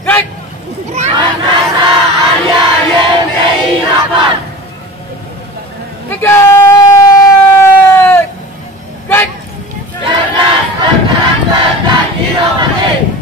Gerak! Madrasah Alia YMPI Rapang. Tegak! Gerak! Cerdas, berkarakter, dan inovatif.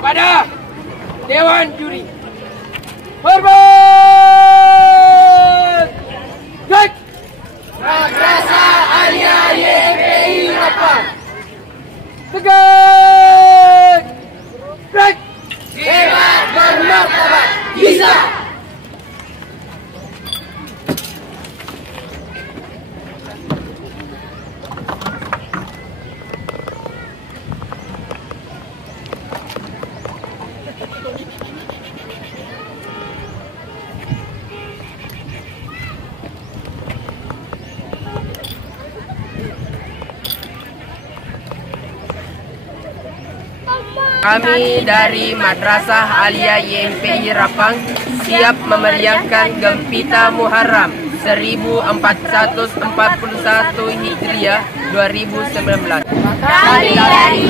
Pada Dewan Juri, hormat! Gerak! Madrasah Alia YMPI Rapang. Tegak! Gerak! Hebat, bermartabat, bisa! Kami dari Madrasah Alia YMPI Rapang siap memeriahkan Gempita Muharram 1441 Hijriah 2019. Kami dari